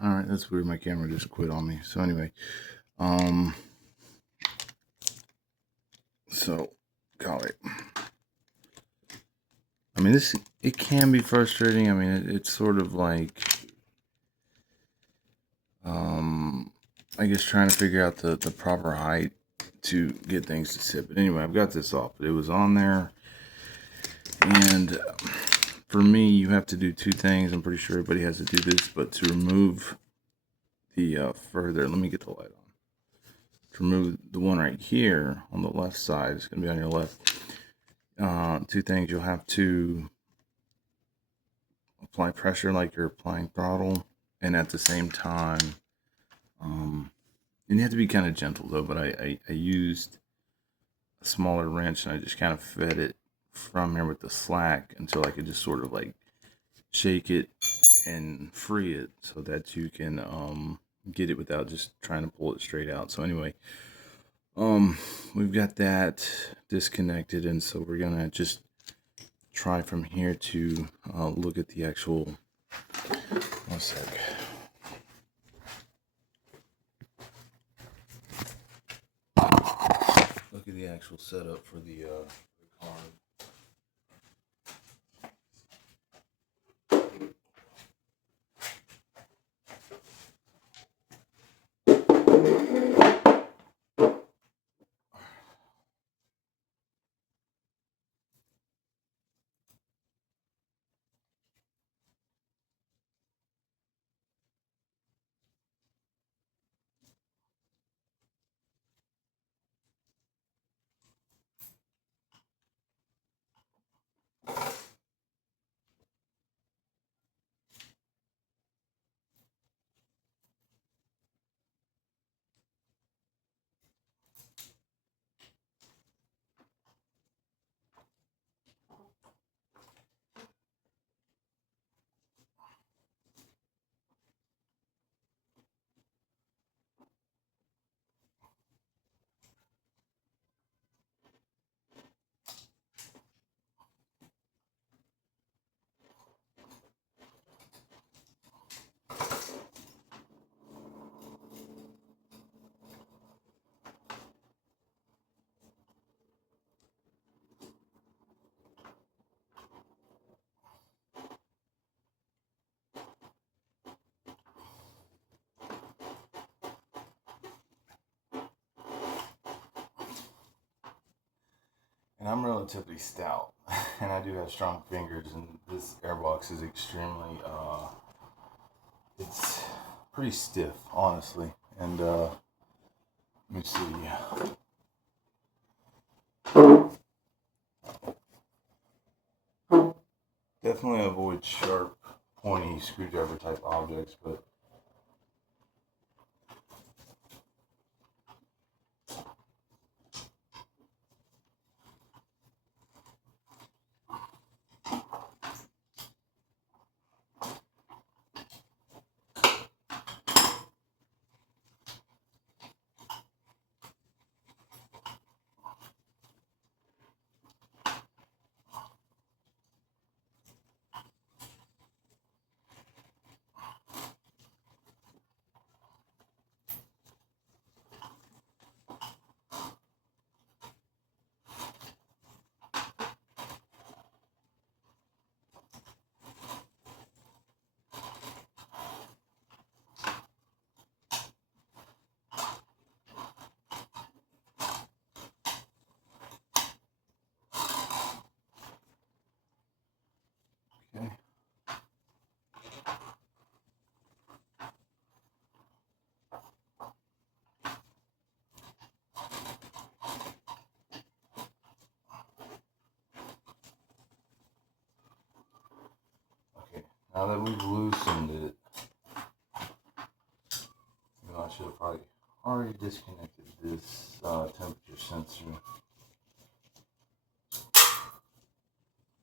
Alright, that's weird. My camera just quit on me. So anyway, so golly. I mean, it can be frustrating. I mean, it's sort of like, I guess trying to figure out the proper height to get things to sit. But anyway, I've got this off. But it was on there, and for me, you have to do two things. I'm pretty sure everybody has to do this, but to remove the further, let me get the light on. To remove the one right here on the left side, it's going to be on your left. Two things: you'll have to apply pressure like you're applying throttle, and at the same time, and you have to be kind of gentle though. But I used a smaller wrench and I just kind of fed it from here with the slack until I could just sort of like shake it and free it so that you can get it without just trying to pull it straight out. So anyway, we've got that disconnected, and so we're gonna just try from here to look at the actual. One sec. Look at the actual setup for the car. And I'm relatively stout, and I do have strong fingers, and this airbox is extremely, it's pretty stiff, honestly. And let me see. Definitely avoid sharp, pointy screwdriver type objects, but okay. Okay, now that we've loosened it, I should have probably already disconnected this temperature sensor.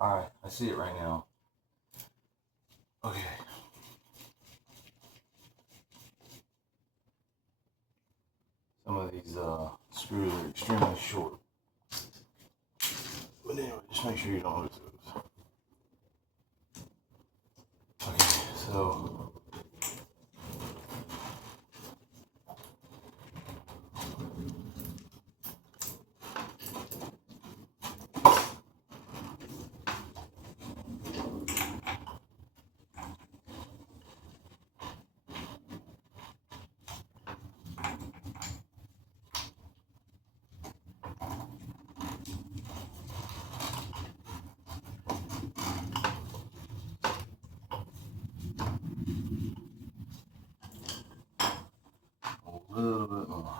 Alright, I see it right now. Okay. Some of these screws are extremely short. But anyway, just make sure you don't lose those. Okay, so little bit more.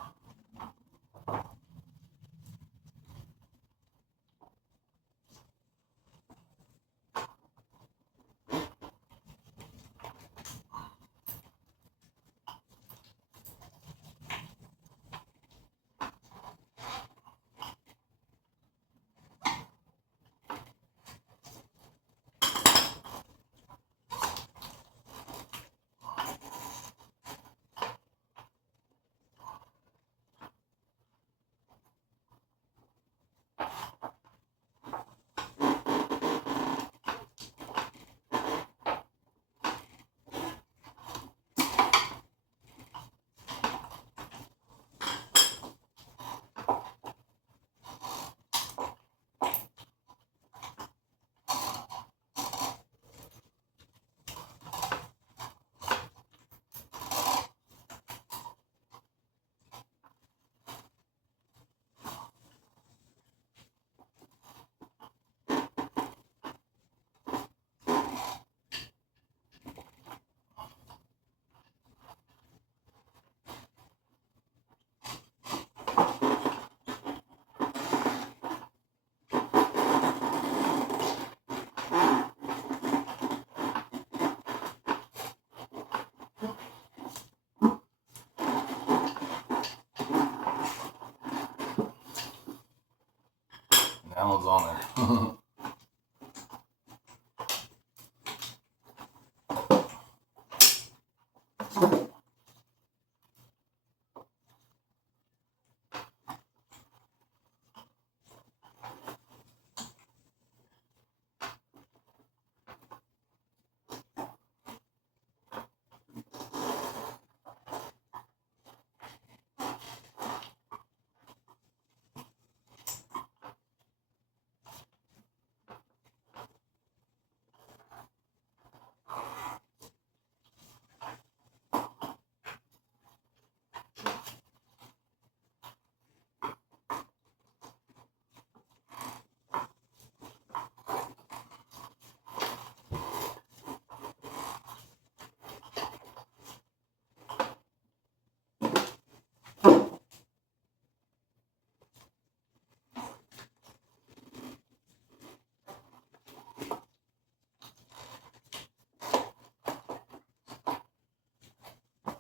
That one's on there.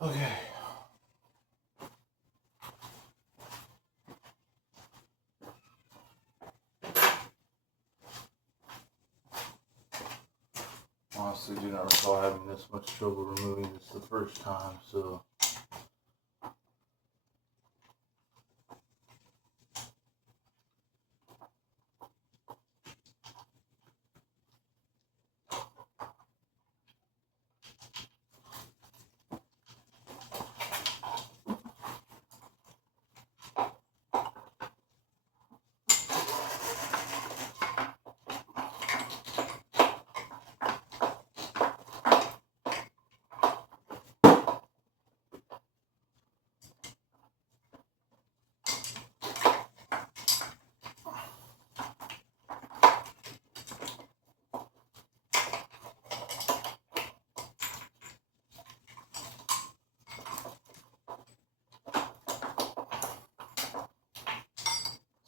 Okay. Honestly, do not recall having this much trouble removing this the first time, so.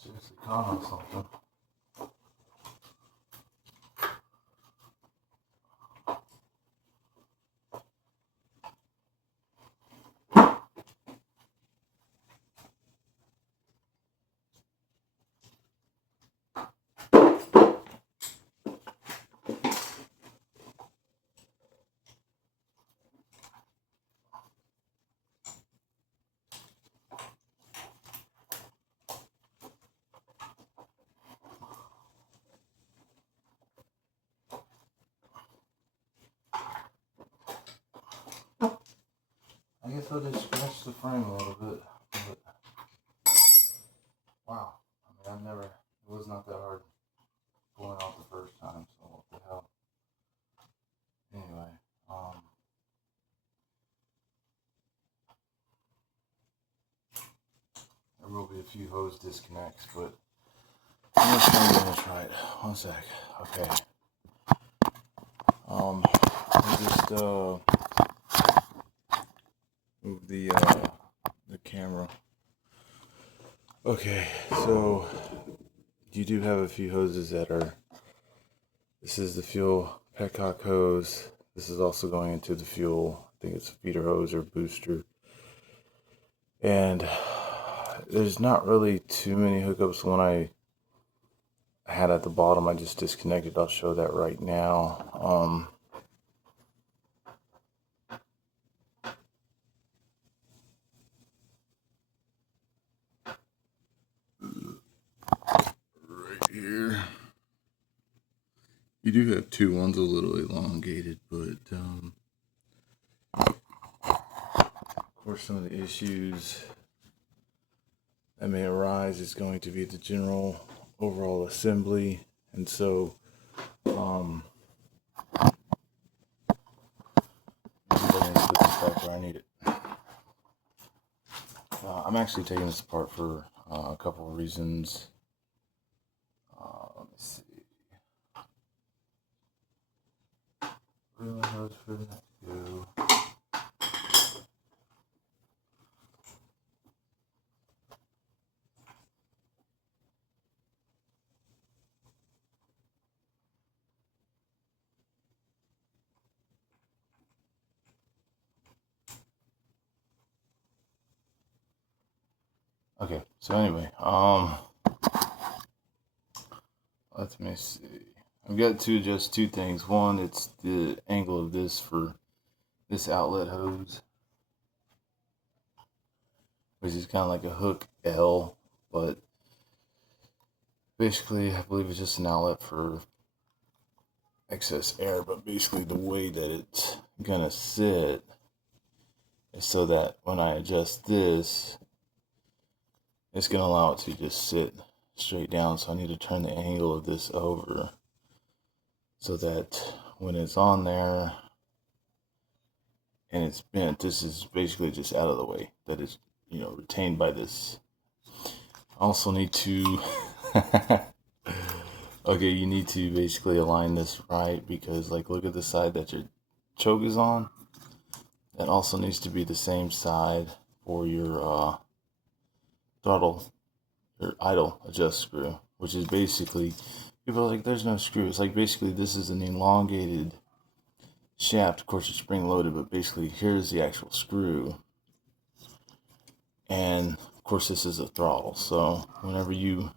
Seriously caught on something. I guess I just scratched the frame a little bit, but wow. I mean, it was not that hard pulling off the first time, so what the hell. Anyway, there will be a few hose disconnects, but I'm just trying to get this right. 1 sec. Okay. I just move the Okay, so you do have a few hoses that are, this is the fuel petcock hose. This is also going into the fuel, I think it's a feeder hose or booster. And there's not really too many hookups. When I had at the bottom, I just disconnected. I'll show that right now. Right here. You do have two. One's a little elongated, but of course some of the issues that may arise is going to be the general overall assembly. And so put this back where I need it. I'm actually taking this apart for a couple of reasons. Let me see. Really hard for that to go. Okay, so anyway, let me see. I've got to adjust two things. One, it's the angle of this for this outlet hose, which is kind of like a hook L, but basically I believe it's just an outlet for excess air. But basically the way that it's gonna sit is so that when I adjust this, it's going to allow it to just sit straight down. So I need to turn the angle of this over so that when it's on there and it's bent, this is basically just out of the way. That is, retained by this. I also need to, okay, you need to basically align this right, because like look at the side that your choke is on. That also needs to be the same side for your throttle, your idle adjust screw, which is basically, people are like, there's no screw. It's like basically this is an elongated shaft. Of course, it's spring loaded, but basically here's the actual screw. And of course, this is a throttle. So whenever you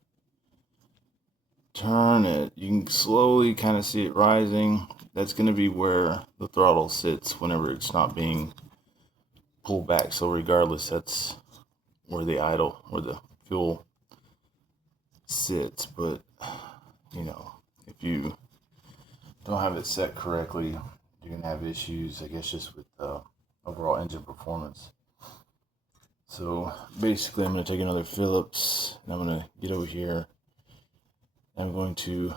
turn it, you can slowly kind of see it rising. That's going to be where the throttle sits whenever it's not being pulled back. So regardless, that's where the idle or the fuel sits. But if you don't have it set correctly, you're gonna have issues, I guess, just with overall engine performance. So basically I'm gonna take another Phillips and I'm gonna get over here and I'm going to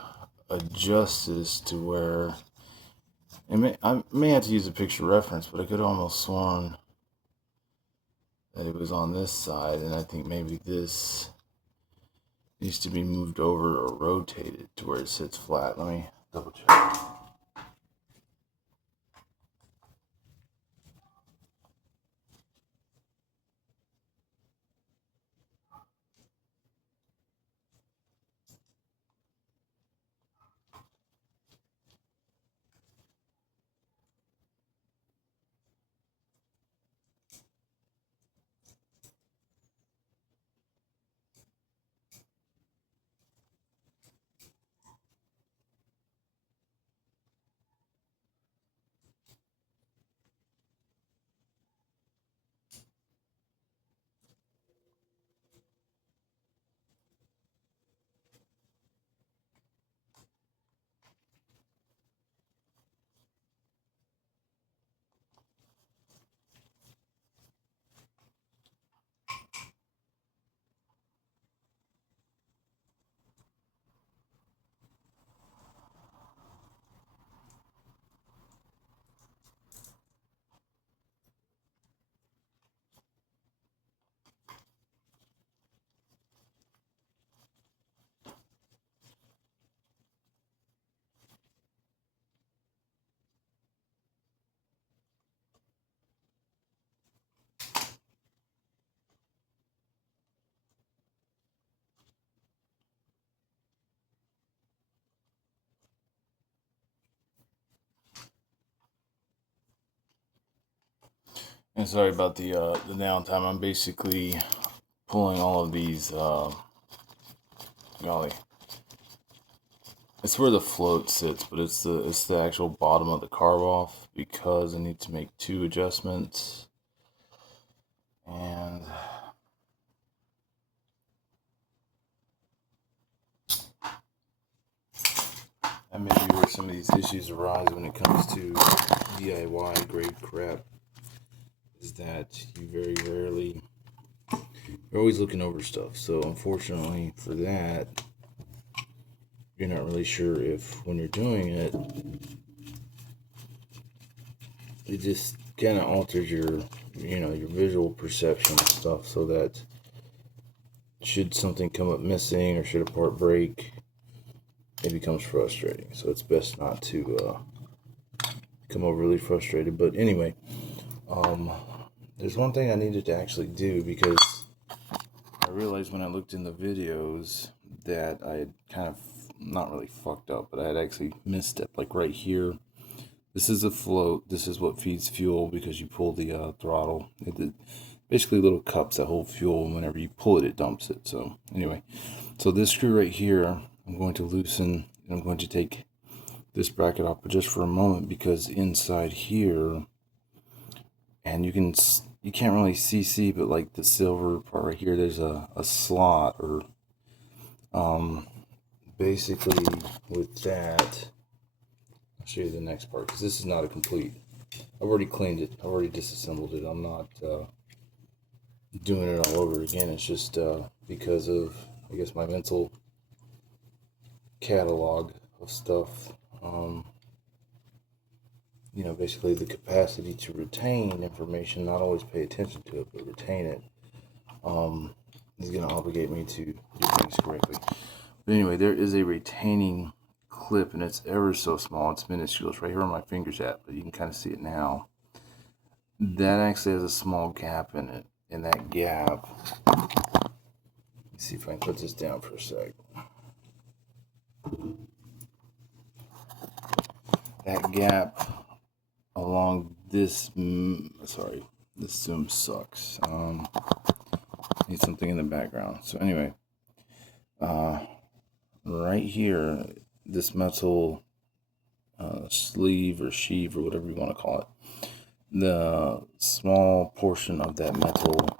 adjust this to where I may have to use a picture reference, but I could almost sworn that it was on this side, and I think maybe this needs to be moved over or rotated to where it sits flat. Let me double check. And sorry about the downtime. I'm basically pulling all of these. Golly, it's where the float sits, but it's the actual bottom of the carb off because I need to make 2 adjustments. And that may be where some of these issues arise when it comes to DIY grade crap. Is that you very rarely, you're always looking over stuff. So unfortunately for that, you're not really sure if when you're doing it, it just kind of alters your, your visual perception and stuff, so that should something come up missing or should a part break, it becomes frustrating. So it's best not to come overly frustrated. But anyway, there's one thing I needed to actually do, because I realized when I looked in the videos that I had kind of not really fucked up, but I had actually misstepped. Like right here, this is a float. This is what feeds fuel, because you pull the throttle. Basically little cups that hold fuel, and whenever you pull it, it dumps it. So anyway, so this screw right here, I'm going to loosen, and I'm going to take this bracket off, but just for a moment, because inside here, and you can't really see, but like the silver part right here, there's a slot, or basically with that, I'll show you the next part, because this is not a complete. I've already cleaned it. I've already disassembled it. I'm not doing it all over again. It's just because of, I guess, my mental catalog of stuff. Basically the capacity to retain information, not always pay attention to it, but retain it, is going to obligate me to do things correctly. But anyway, there is a retaining clip, and it's ever so small. It's minuscule. It's right here where my finger's at, but you can kind of see it now. That actually has a small gap in it. And that gap, let's see if I can put this down for a sec. That gap along this, sorry, this zoom sucks. Need something in the background. So anyway, right here, this metal sleeve or sheave or whatever you want to call it, the small portion of that metal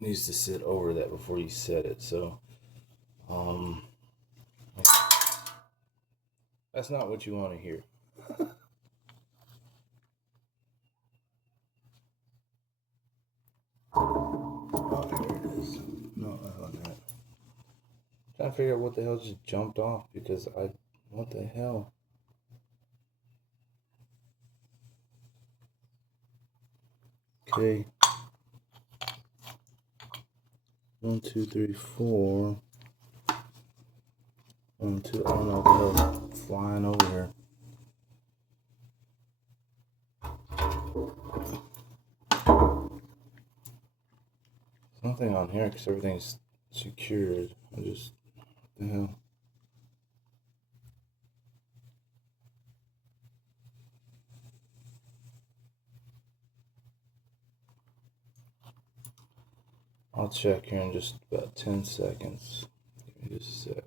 needs to sit over that before you set it. So that's not what you want to hear. Oh, here it is. No, not like that. Trying to figure out what the hell just jumped off, because what the hell? Okay. 1, 2, 3, 4. 1, 2. I don't know what the hell's flying over here. Nothing on here because everything's secured. What the hell? I'll check here in just about 10 seconds. Give me just a sec.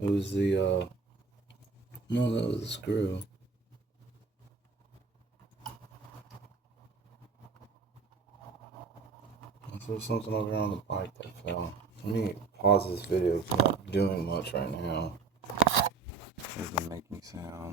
It was the, no, that was the screw. There's something over here on the bike that fell. Let me pause this video because I'm not doing much right now. It doesn't make me sound.